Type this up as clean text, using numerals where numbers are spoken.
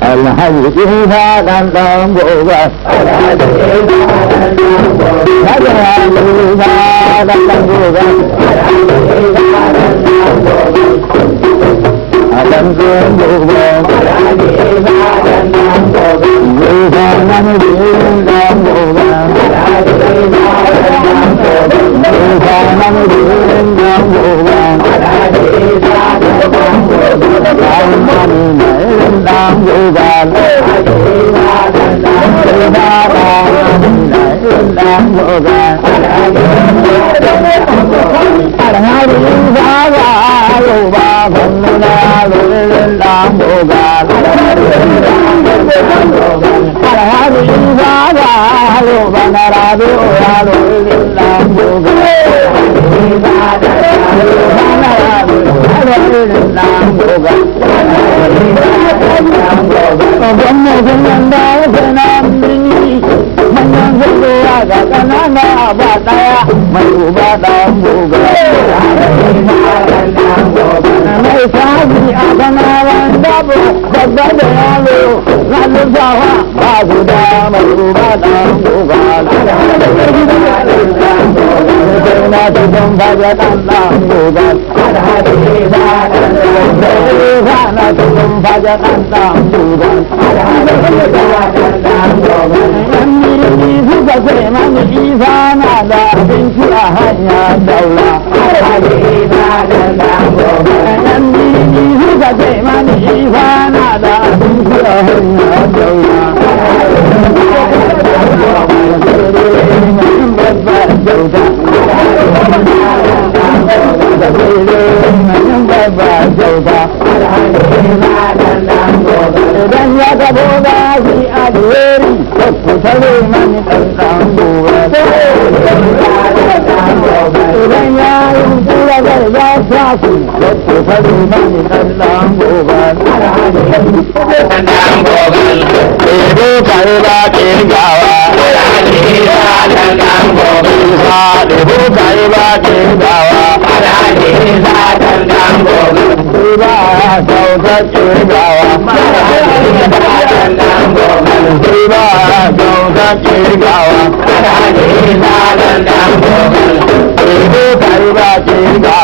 alhaji isa dan dan gobe alhaji isa dan dan gobe dan gobe alhaji isa dan dan gobe isa nan din dan gobe alhaji isa dan gobe isa nan din dan gobe alhaji isa dan gobe đang vô vàn đang vô vàn hai đi ra ra vô ba phần na lên đang vô vàn hai đi ra ra vô ba na ra vô ra lên đang vô vàn đang vô vàn Vamos andar senamri, menanggulah karena bataya, merubah buga. Mereka akan landap, berbahagia, lalu sahwa, sudah merubah buga. Karena sebelum saja tentang buga, karena sebelum saja tentang buga. Suka ce mani isa na da abinci a hanya daula. Yan birni suka ce mani isa na da abinci a hanya daula. Idan ya gabo da shi a jeri, ku tare mani ɗan gobe. Idan ya yi kura zai ya sa ku tare mani ɗan gobe. Ebo kare ba ke gawa. Ebo kare ba ke gawa. Ba sauta ke gawa. Ba sauta ke gawa. Ebo kare ba ke gawa.